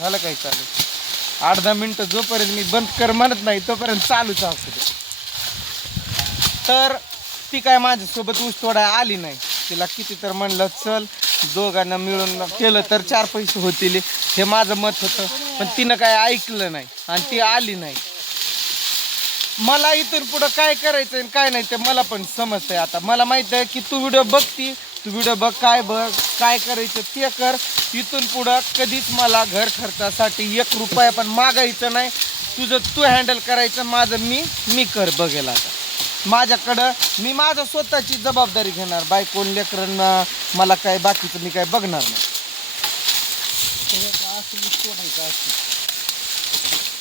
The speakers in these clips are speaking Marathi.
झालं काय चालू. आठ दहा मिनटं जोपर्यंत मी बंद कर म्हणत नाही तोपर्यंत चालूच असतं तर ती काय माझ्यासोबत ऊस तोडा आली नाही. तिला किती तर म्हणलं चल दोघांना मिळून केलं तर चार पैसे होतील. हे माझं मत होतं पण तिनं काय ऐकलं नाही आणि ती आली नाही. मला इथून पुढं काय करायचं आणि काय नाही ते मला पण समजतंय आता. मला माहीत आहे की तू व्हिडिओ बघती तू व्हिडिओ बघ काय बघ काय करायचं ते कर. इथून पुढं कधीच मला घर खर्चासाठी एक रुपया पण मागायचं नाही. तुझं तू हँडल करायचं माझं मी मी कर बघेल आता. माझ्याकडं मी माझं स्वतःची जबाबदारी घेणार. बायकोन लेकरांना मला काय बाकीचं मी काय बघणार नाही.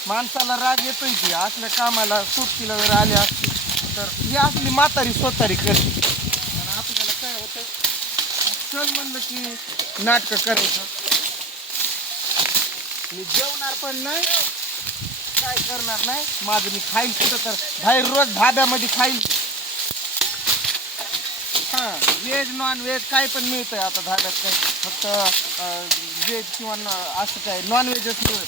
माणसाला राग येतोय की असल्या कामाला सुट्टीला जर आले असते तर ही असली म्हातारी स्वतारी करते. आपल्याला काय होतं? चल म्हणलं की नाटकं करायचं. मी जेवणार पण नाही काय करणार नाही? माझं मी खाईल कुठं तर. बाहेर रोज धाब्यामध्ये खाईल हां व्हेज नॉन व्हेज काय पण मिळतंय आता धाब्यात काय फक्त व्हेज किंवा असं काय नॉन व्हेजच मिळत.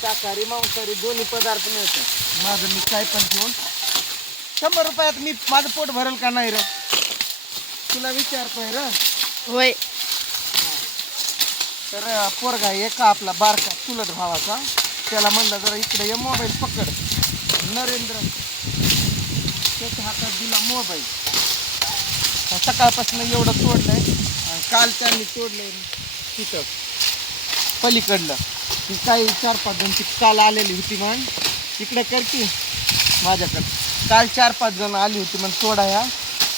शाकाहारी मांसाहारी दोन्ही पदार्थ मिळतात. माझं मी काय पण घेऊन शंभर रुपयात मी माझं पोट भरेल का नाही रे? तुला विचारतोय रे. होय. तर पोरगा एका आपला बारका चुलत भावाचा. त्याला म्हणलं जरा इकडे ये मोबाईल पकड. नरेंद्र त्याच्या हातात दिला मोबाईल. सकाळपासून एवढं तोडलंय काल त्यांनी तोडलंय तिथं. पलीकडलं. ती काही चार पाच जण ती काल आलेली होती म्हण. इकडे करती माझ्याकडं. काल चार पाच जण आली होती म्हण तोडाया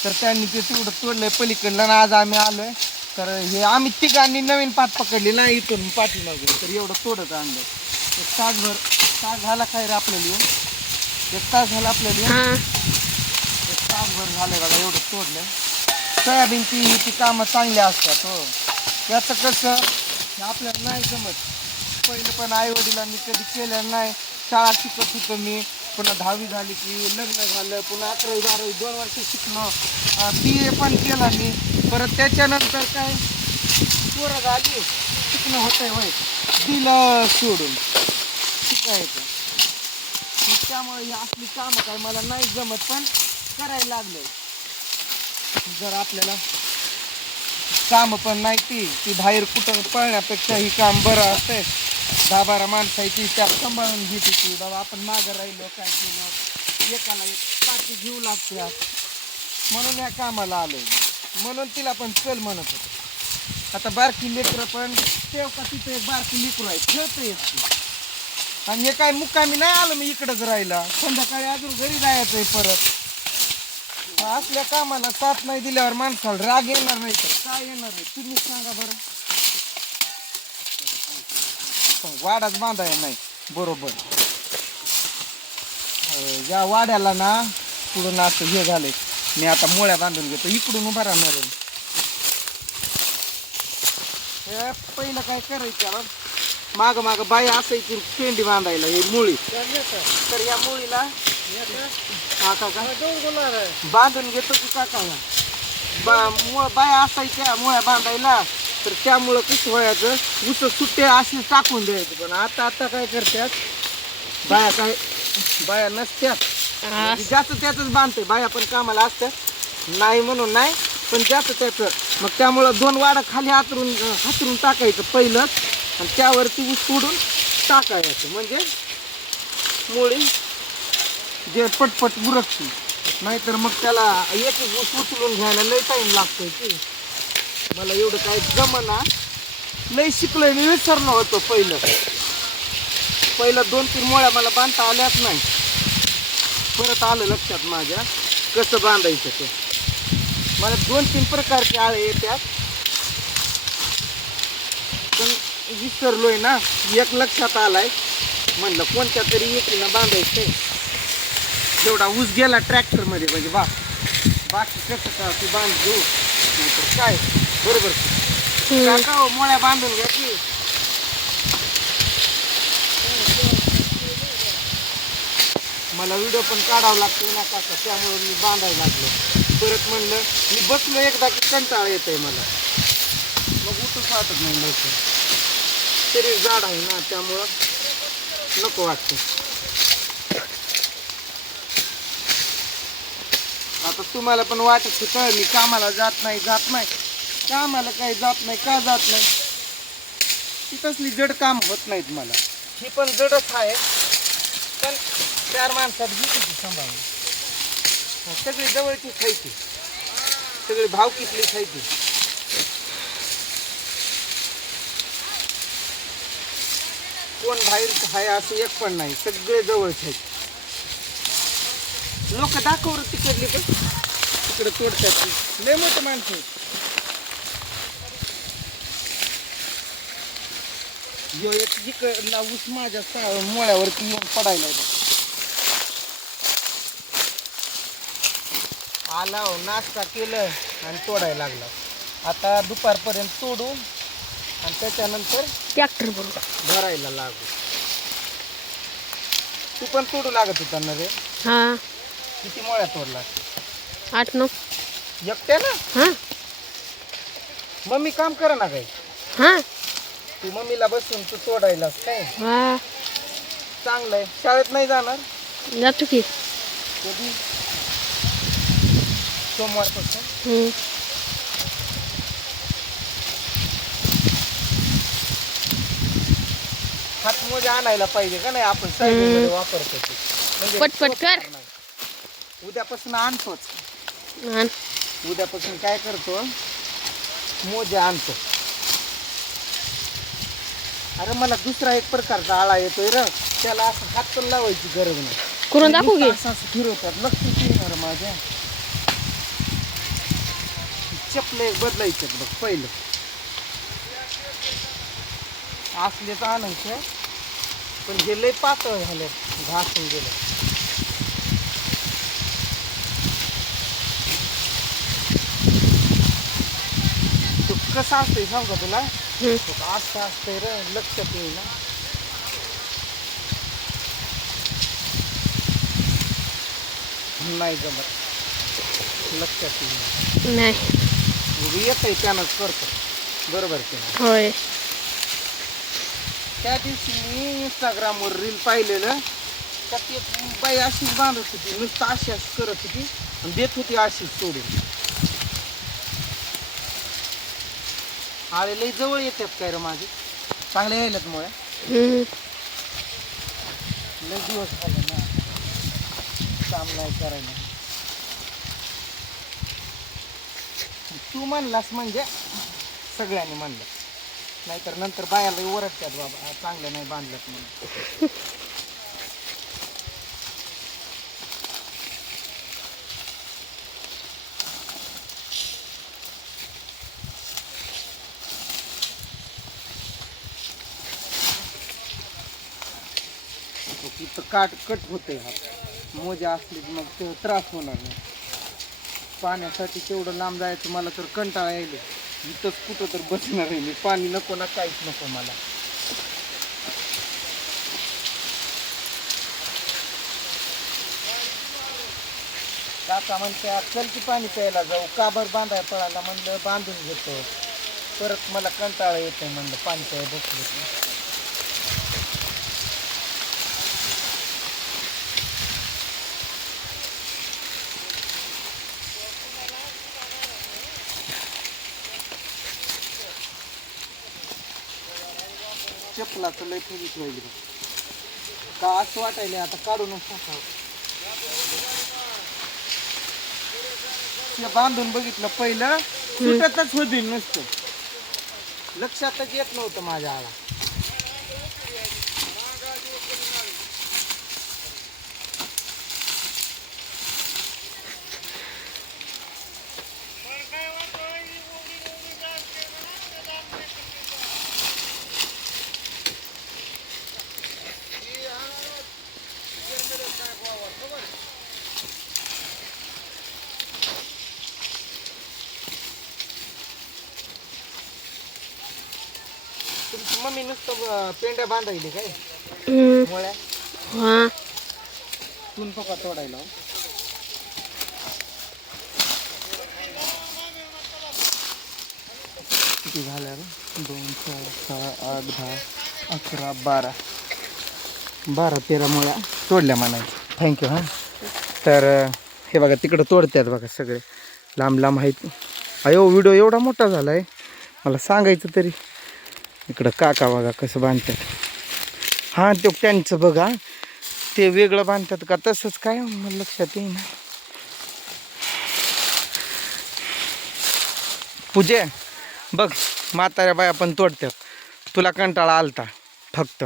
तर त्यांनी ते तेवढं तोडलंय पलीकडलं आणि आज आम्ही आलोय. तर हे आम्ही तिघांनी नवीन पाठ पकडली ना इथून पाठीमागून. तर एवढं तोडत आणलं. एक तासभर तास झाला काय रे आपल्याला येऊन? एक तास झाला आपल्याला येऊन? एक तासभर झाले बघा एवढं तोडलं. सोयाबीनची ही ती कामं चांगली असतात हो. त्याचं कसं हे आपल्याला नाही जमत. पहिलं पण आई वडिलांनी कधी केलं नाही. शाळा शिकत होतो मी. पुन्हा दहावी झाली की लग्न झालं पुन्हा अकरावी बारावी दोन वर्ष शिकलो बी ए पण केला मी. परत त्याच्यानंतर काय पोरं झाली शिकणं होतंय होय. दिलं सोडून. शिकायचं. त्यामुळे ही असली कामं काय मला नाही जमत पण करायला लागलंय. जर आपल्याला कामं पण नाही ती ती बाहेर कुठं पळण्यापेक्षा ही काम बरं असतंय. दहा बारा माणसा आहे ती त्या सांभाळून घेते ती. बाबा आपण मागं राहिलो काय केलं? एकाला एक पाठी घेऊ लागते म्हणून या कामाला आलो म्हणून तिला पण चल म्हणत होतं. आता बारकी लेकरं पण तेव्हा तिथं एक बारकी लेकरू आहे खेळतो येत ती. आणि हे काय मुक्कामी नाही आलं मी इकडंच राहिला संध्याकाळी अजून घरी जायचं आहे परत. असल्या कामाला साथ नाही दिल्यावर माणसाला राग येणार नाही तर. काय येणार आहे? तुम्ही सांगा बरं. पण वाडाच बांधाय नाही. बरोबर. या वाड्याला ना पुढून असं हे झालंय. मी आता मोळ्या बांधून घेतो. इकडून उभा राहणार हे पहिलं काय करायचं माग माग बाई असायची पेंडी बांधायला हे मुळी. तर या मुळीला बांधून घेतो की काका बा मुळ बाया असायच्या मुळ्या बांधायला. तर त्यामुळं कसं व्हायचं उस सुट्टे असे टाकून द्यायचे. पण आता आता काय करतात बाया काय बाया नसत्यात. हा. म्हणजे जास्त त्यातच बांधते बाया पण कामाला असतात नाही म्हणून नाही पण जास्त त्याचं. मग त्यामुळं दोन वाडं खाली हातरून हातरून टाकायचं पहिलंच आणि त्यावरती ऊस सोडून टाकायचं. म्हणजे मुळी जे पटपट उरकते नाहीतर मग त्याला एक ऊस उचलून घ्यायला लय टाईम लागतोय की. मला एवढं काय जमना. लय शिकलोय मी विसरलो होतो पहिलं. पहिलं दोन तीन मोळ्या मला बांधता आल्याच नाही. परत आलं लक्षात माझ्या कसं बांधायचं ते. मला दोन तीन प्रकारचे आळे येतात. पण विसरलोय ना एक लक्षात आलाय. म्हणलं कोणत्या तरी एकीनं बांधायचंय. जेवढा ऊस गेला ट्रॅक्टरमध्ये म्हणजे बा बाकी कसं का तू बांध? काय? बरोबर. काका हो, मोळ्या बांधून घ्या की मला व्हिडिओ पण काढावा लागतो ना काका त्यामुळे मी बांधायला लागलो. परत म्हणलं मी बसलो एकदा की कंटाळा येतोय मला. मग उठूच वाटत नाही लवकर. शरीर जाड आहे ना त्यामुळं नको वाटतं आता तुम्हाला पण वाटत होतं मी कामाला जात नाही जात नाही. कामाला काही जात नाही का जात नाही? ती तसली जड काम होत नाहीत मला. ही पण जडच आहे. पण चार माणसात घेते ती सांभाळून? सगळी जवळची खायची. सगळी भावकीतली खायची. कोण बाहेर आहे असं एक पण नाही सगळे जवळचे आहेत. लोक दाखवर तिकडली पण. तिकडे तोडतात लय मोठे माणसं यो एक जिकडला ऊस माझ्या सा- मुळ्यावरती येऊन पडायला. आला हो, नाश्ता केलं आणि तोडायला लागला. आता दुपारपर्यंत तोडू आणि त्याच्यानंतर ट्रॅक्टर बरोबर भरायला लागू. तू पण तोडू लागत होता ना रे? हा. किती मोळ्या तोडला? आठ नऊ. एकट्या ना हा. मम्मी काम करा ना काही हा. तू मम्मीला बसून तू तोडायलास काय? हा. चांगलं आहे. शाळेत नाही जाणार? जातो की. कधी? सोमवारपासून? हम्म. हातमोजे आणायला पाहिजे का नाही? आपण सायकलमध्ये वापरतो ते. म्हणजे पटपट कर. नाही. उद्यापासून आणतोच. आण. उद्यापासून काय करतो? मोजे आणतो. अरे मला दुसरा एक प्रकारचा आळा येतोय र. त्याला असं हात पण लावायची गरज नाही. करून दाखवू असं असं फिरवतात लक्षच येणार माझ्या. चपले बदलायचे बघ पहिलं. असलेच आणायचं पण हे लय पातळ झाले घासून गेलं. तो कसा असतंय सांग का तुला? असं असतंय र लक्षात येईल ना नाही. जमत लक्षात येईल नाही येत आहे त्यानंच करतो बरोबर की नाही? होय. त्या दिवशी मी इंस्टाग्रामवर रील पाहिलेलं. त्यात एक बाई अशीच बांधत होती नुसतं अशी अशी करत होती. आणि देत होती अशीच सोडून. आळे लय जवळ येतात काय रे माझे. चांगले यायलात मुळे. लय दिवस झाले ना. काम नाही करायला. तू म्हणलास म्हणजे सगळ्यांनी म्हणलं. नाहीतर नंतर बायाला ओरडतात बाबा चांगलं नाही बांधलं म्हणून. की तर काट कट होते हा. मोजा असले की मग ते त्रास होणार नाही. पाण्यासाठी तेवढं लांब जायचं मला तर कंटाळा यायले. इथंच कुठं तर बसणार आहे मी. पाणी नको ना काहीच नको मला. काका म्हणते चल की पाणी प्यायला जाऊ. काबर बांधाय पळाला? म्हणलं बांधून घेतो. परत मला कंटाळा येतोय म्हणलं पाणी प्याय बसलं चपलाचं लय फजित होईल बघ. का असं वाटायले आता काढूनच टाकावं. बांधून बघितलं पहिलं सुटतच होती नुसतं. लक्षातच येत नव्हतं माझ्या आळा. मम्मी नुसतं पेंड्या बांधायली काय. मोळ्या हा. तोडायला. किती झाल्या रे? दोन चार सहा आठ दहा अकरा बारा. बारा तेरा मुळ्या तोडल्या म्हणा थँक्यू हां. तर हे बघा तिकडं तोडतात बघा सगळे. लांब लांब आहेत. अयो व्हिडिओ एवढा मोठा झाला आहे मला सांगायचं तरी. इकडं काका बघा कसं बांधतात. हां ते त्यांचं बघा. ते वेगळं बांधतात का? तसंच काय मला लक्षात येईना. पूजे बघ म्हाताऱ्या बाया पण तोडत्या तुला कंटाळा आलता फक्त.